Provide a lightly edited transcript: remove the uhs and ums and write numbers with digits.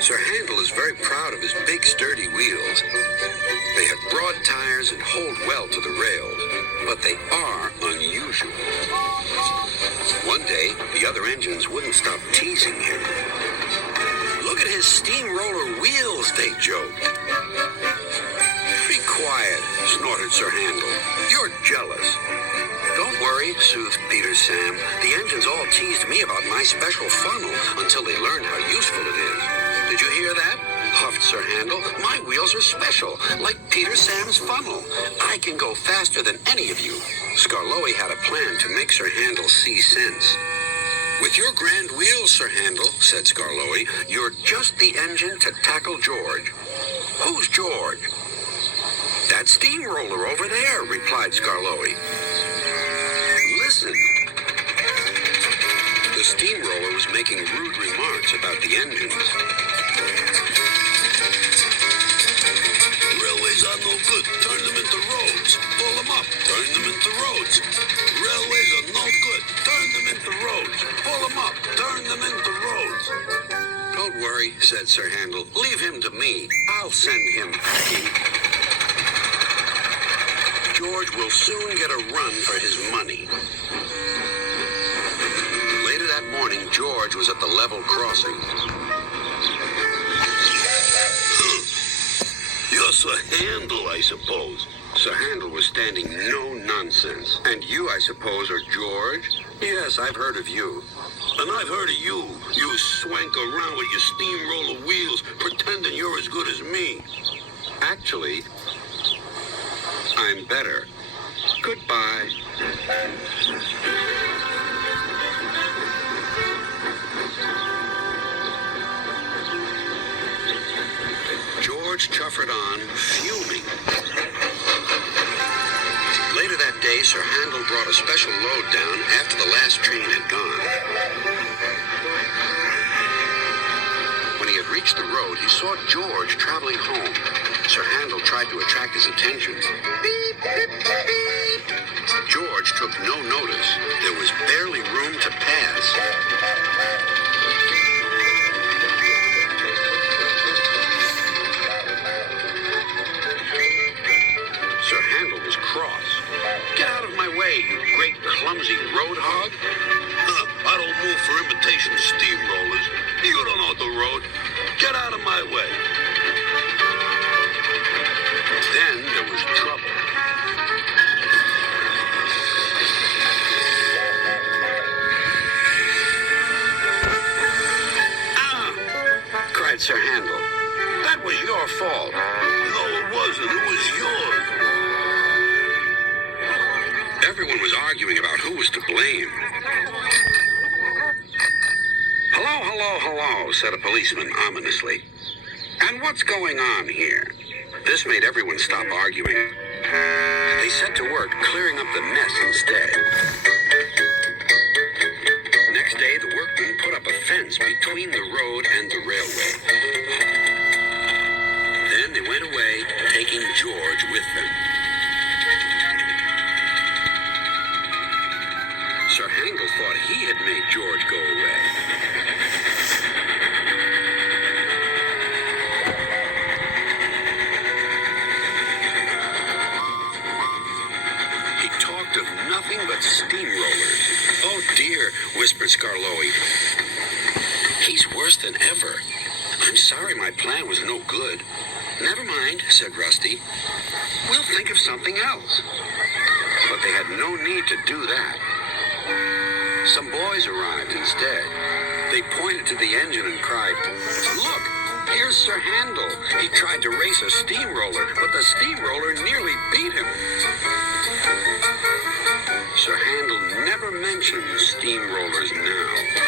Sir Handel is very proud of his big, sturdy wheels. They have broad tires and hold well to the rails, but they are unusual. One day, the other engines wouldn't stop teasing him. "Look at his steamroller wheels," they joked. "Be quiet," snorted Sir Handel. "You're jealous." "Don't worry," soothed Peter Sam. "The engines all teased me about my special funnel until they learned how useful it is." "Did you hear that?" huffed Sir Handel. "My wheels are special, like Peter Sam's funnel. I can go faster than any of you." Skarloey had a plan to make Sir Handel see sense. "With your grand wheels, Sir Handel," said Skarloey, "you're just the engine to tackle George." "Who's George?" "That steamroller over there," replied Skarloey. "Listen." The steamroller was making rude remarks about the engines. "Railways are no good. Turn them into roads. Pull them up. Turn them into roads. Railways are no good. Turn them into roads. Pull them up. Turn them into roads." "Don't worry," said Sir Handel. "Leave him to me. I'll send him packing. George will soon get a run for his money." Later that morning, George was at the level crossing. "You're Sir Handel, I suppose." Sir Handel was standing no nonsense. "And you, I suppose, are George?" "Yes, I've heard of you." "And I've heard of you. You swank around with your steamroller wheels, pretending you're as good as me." "Actually, I'm better. Goodbye." George chuffered on, fuming. Later that day, Sir Handel brought a special load down after the last train had gone. When he had reached the road, he saw George traveling home. Sir Handel tried to attract his attention. "Beep, beep, beep." George took no notice. There was barely room to pass. Sir Handel was cross. "Get out of my way, you great clumsy road hog." "I don't move for imitation steamrollers. You don't know the road. Get out of my way." Then there was trouble. "Ah!" cried Sir Handel. "That was your fault." "No, it wasn't. It was yours." Everyone was arguing about who was to blame. "Hello, hello, hello," said a policeman ominously. "And what's going on here?" This made everyone stop arguing. They set to work clearing up the mess instead. Next day, the workmen put up a fence between the road and the railway. Then they went away, taking George with them. Sir Handel thought he had made George go away. He talked of nothing but steamrollers. "Oh dear," whispered Skarloey. "He's worse than ever. I'm sorry my plan was no good." "Never mind," said Rusty. "We'll think of something else." But they had no need to do that. Some boys arrived instead. They pointed to the engine and cried, "Look, here's Sir Handel. He tried to race a steamroller, but the steamroller nearly beat him." Sir Handel never mentioned steamrollers now.